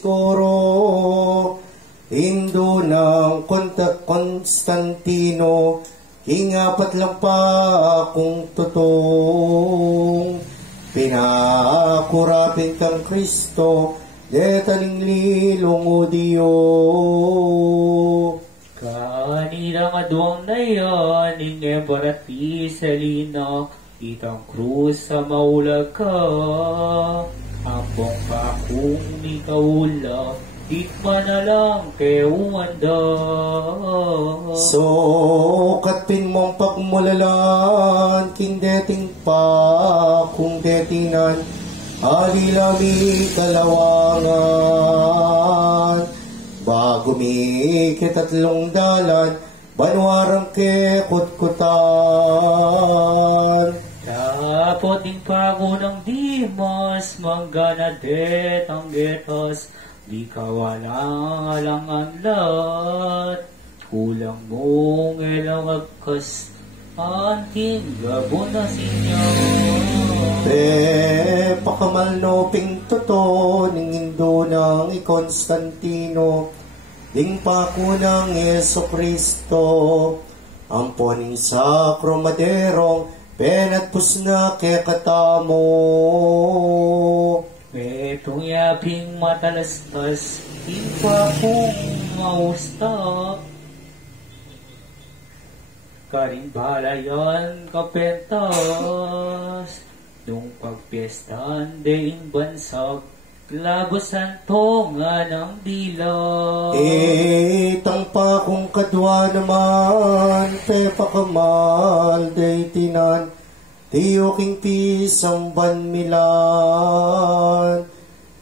Koro, Indo ng Constantino, ingapat lang pa akong tutong, pinakurapin kang Kristo, detaling lilong o Diyo. Kanila nga duwang na yan, ingebarati sa lina, itang krus sa maulag ka. Ambong pa kung ni kaula, di pa na lang kewanda. So, katpin mong pagmulalan, kindeting pa kung detinan, alilami kalawangan. Bago mi kitatlong dalan, banwarang ke kutkutan. Dapat din pago ng Dimas, mangganadet ang getas, di kawalang alangan lahat. Kulang mong ilang agkas, anting gabon na sinyo. Pakamal no pingtoto, ningindo ng Constantino, ding pako ng Yeso Kristo, ang poning sakro maderong, penatpos na ke katamo. Petong yaping matalastas, di pa kong mausta. Karing balayan kapentas, nung pagpiestan deing bansag, labasan tonga ng dila. Tangpa kong kadwa naman, pepa kamal day tinan, tiyo king pisang banmilan.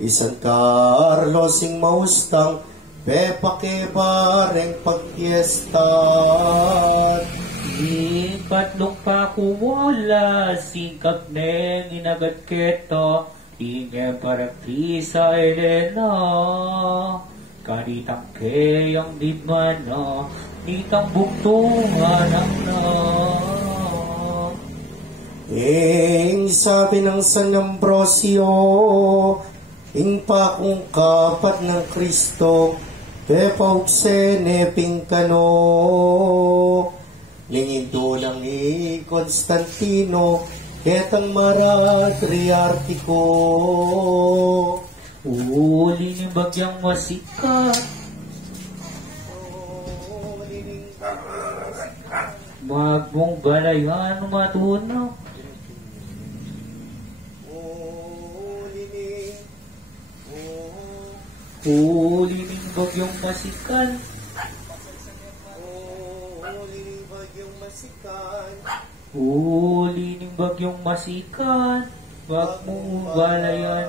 Isan Carlos ing maustang, pepa ke bareng pagpiestan. Di patlong pa kuwala, singkap neng inagat keto, ingem para Krisa Elena. Kanitang kayang dimana, nitang buktungan ang na. Sabi ng San Ambrosio, ing pa kung kapat ng Kristo, pepaukse pingkano. Lingindo ng Constantino, ketang maratriartiko. Uli ni bagyang masikat, magmong balayan matunaw. Uli ni bagyang masikat, uli ning bagyong masikan, wag mong balayan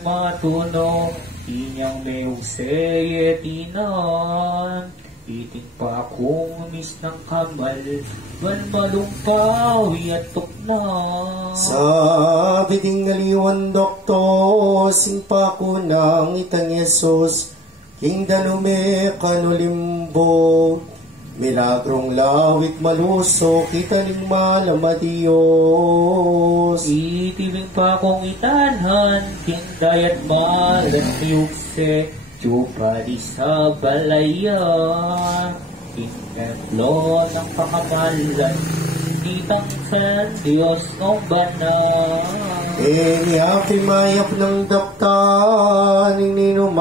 matuno, inyang may usayetinan, iting pa akong mis ng kamal, ban malumpawi at tukna. Sabi ding ngaliwan doktor, simpa ko ng itang Yesus, king danume kanulimbo, milagrong lawik maluso, kita ning malama Diyos. Itibing pa kong itanhan, kindayat malan miukse, tsupa di sa balayan, templo ng pakamalan, kitang sa Diyos ng banal. Niyapi mayap ng dakta, ning ninuma.